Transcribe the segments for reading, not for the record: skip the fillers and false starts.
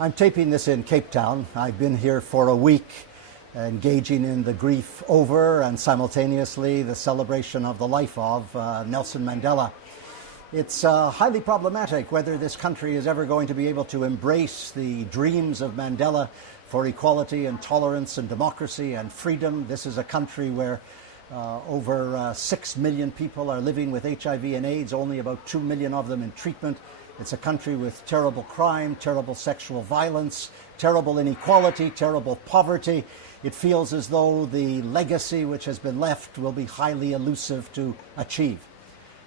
I'm taping this in Cape Town. I've been here for a week, engaging in the grief over and simultaneously the celebration of the life of Nelson Mandela. It's highly problematic whether this country is ever going to be able to embrace the dreams of Mandela for equality and tolerance and democracy and freedom. This is a country where over 6 million people are living with HIV and AIDS, only about 2 million of them in treatment. It's a country with terrible crime, terrible sexual violence, terrible inequality, terrible poverty. It feels as though the legacy which has been left will be highly elusive to achieve.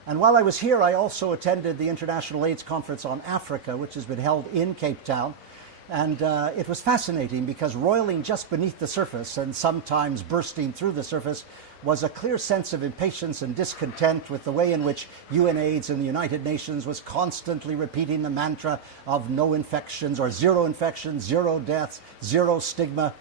And while I was here, I also attended the International AIDS Conference on Africa, which has been held in Cape Town. And it was fascinating because roiling just beneath the surface and sometimes bursting through the surface was a clear sense of impatience and discontent with the way in which UNAIDS and the United Nations was constantly repeating the mantra of no infections or zero infections, zero deaths, zero stigma.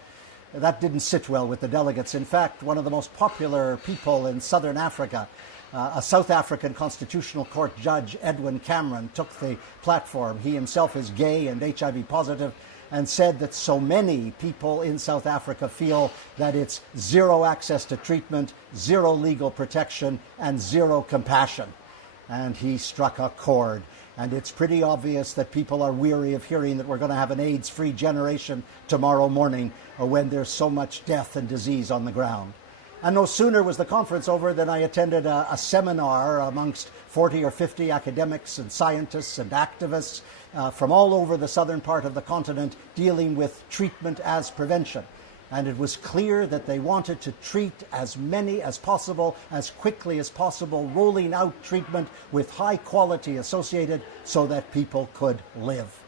That didn't sit well with the delegates. In fact, one of the most popular people in southern Africa, a South African Constitutional Court judge, Edwin Cameron, took the platform. He himself is gay and HIV positive, and said that so many people in South Africa feel that it's zero access to treatment, zero legal protection, and zero compassion. And he struck a chord. And it's pretty obvious that people are weary of hearing that we're going to have an AIDS-free generation tomorrow morning when there's so much death and disease on the ground. And no sooner was the conference over than I attended a seminar amongst 40 or 50 academics and scientists and activists from all over the southern part of the continent dealing with treatment as prevention. And it was clear that they wanted to treat as many as possible, as quickly as possible, rolling out treatment with high quality associated so that people could live.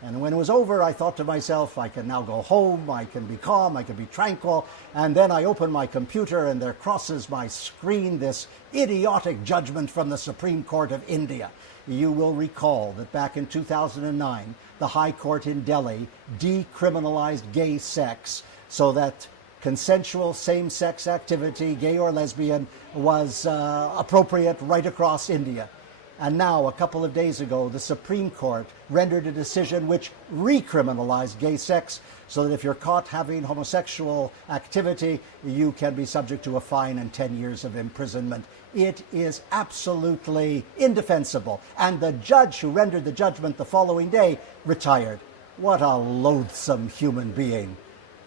And when it was over, I thought to myself, I can now go home, I can be calm, I can be tranquil. And then I open my computer and there crosses my screen this idiotic judgment from the Supreme Court of India. You will recall that back in 2009, the High Court in Delhi decriminalized gay sex so that consensual same-sex activity, gay or lesbian, was appropriate right across India. And now, a couple of days ago, the Supreme Court rendered a decision which recriminalized gay sex so that if you're caught having homosexual activity, you can be subject to a fine and 10 years of imprisonment. It is absolutely indefensible. And the judge who rendered the judgment the following day retired. What a loathsome human being.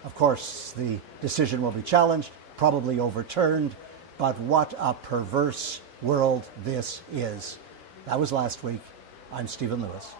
Of course, the decision will be challenged, probably overturned, but what a perverse world this is. That was last week. I'm Stephen Lewis.